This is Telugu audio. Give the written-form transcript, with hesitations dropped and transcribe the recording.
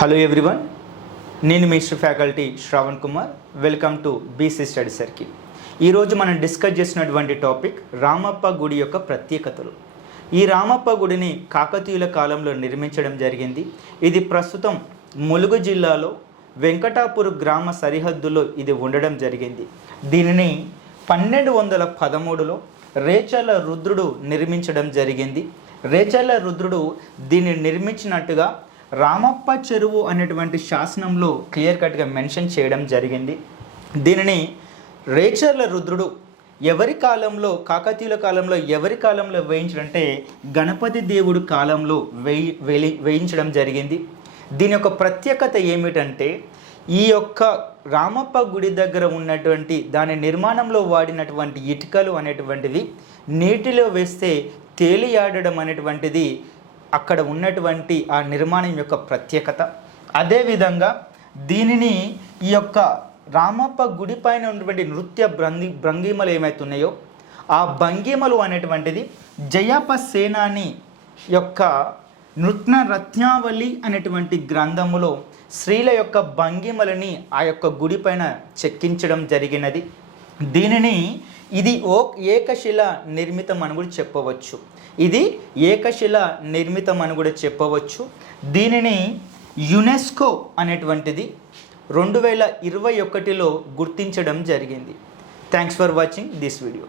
హలో ఎవ్రీవన్, నేను mister faculty Shravan Kumar. Welcome to BC study circle. ఈరోజు మనం డిస్కస్ చేసినటువంటి టాపిక్ రామప్ప గుడి యొక్క ప్రత్యేకతలు. ఈ రామప్ప గుడిని కాకతీయుల కాలంలో నిర్మించడం జరిగింది. ఇది ప్రస్తుతం ములుగు జిల్లాలో వెంకటాపూర్ గ్రామ సరిహద్దులో ఇది ఉండడం జరిగింది. దీనిని 1213లో రేచర్ల రుద్రుడు నిర్మించడం జరిగింది. రేచర్ల రుద్రుడు దీన్ని నిర్మించినట్టుగా రామప్ప చెరువు అనేటువంటి శాసనంలో క్లియర్ కట్గా మెన్షన్ చేయడం జరిగింది. దీనిని రేచర్ల రుద్రుడు ఎవరి కాలంలో, కాకతీయుల కాలంలో ఎవరి కాలంలో వేయించడంటే గణపతి దేవుడు కాలంలో వేయించడం జరిగింది. దీని యొక్క ప్రత్యేకత ఏమిటంటే ఈ యొక్క రామప్ప గుడి దగ్గర ఉన్నటువంటి దాని నిర్మాణంలో వాడినటువంటి ఇటుకలు అనేటువంటివి నీటిలో వేస్తే తేలియాడడం అనేటువంటిది అక్కడ ఉన్నటువంటి ఆ నిర్మాణం యొక్క ప్రత్యేకత. అదేవిధంగా దీనిని ఈ యొక్క రామప్ప గుడి పైన ఉన్నటువంటి నృత్య భంగిమలు ఏమవుతున్నాయో ఆ భంగిమలు అనేటువంటిది జయప సేనాని యొక్క నృత్య రత్నావళి అనేటువంటి గ్రంథములో స్త్రీల యొక్క భంగిమలని ఆ యొక్క గుడి పైన చెక్కించడం జరిగినది. దీనిని ఇది ఏకశిల నిర్మితం అని కూడా చెప్పవచ్చు. ఇది ఏకశిల నిర్మితం అని కూడా చెప్పవచ్చు. దీనిని యునెస్కో అనేటువంటిది 2021లో గుర్తించడం జరిగింది. Thanks for watching this video.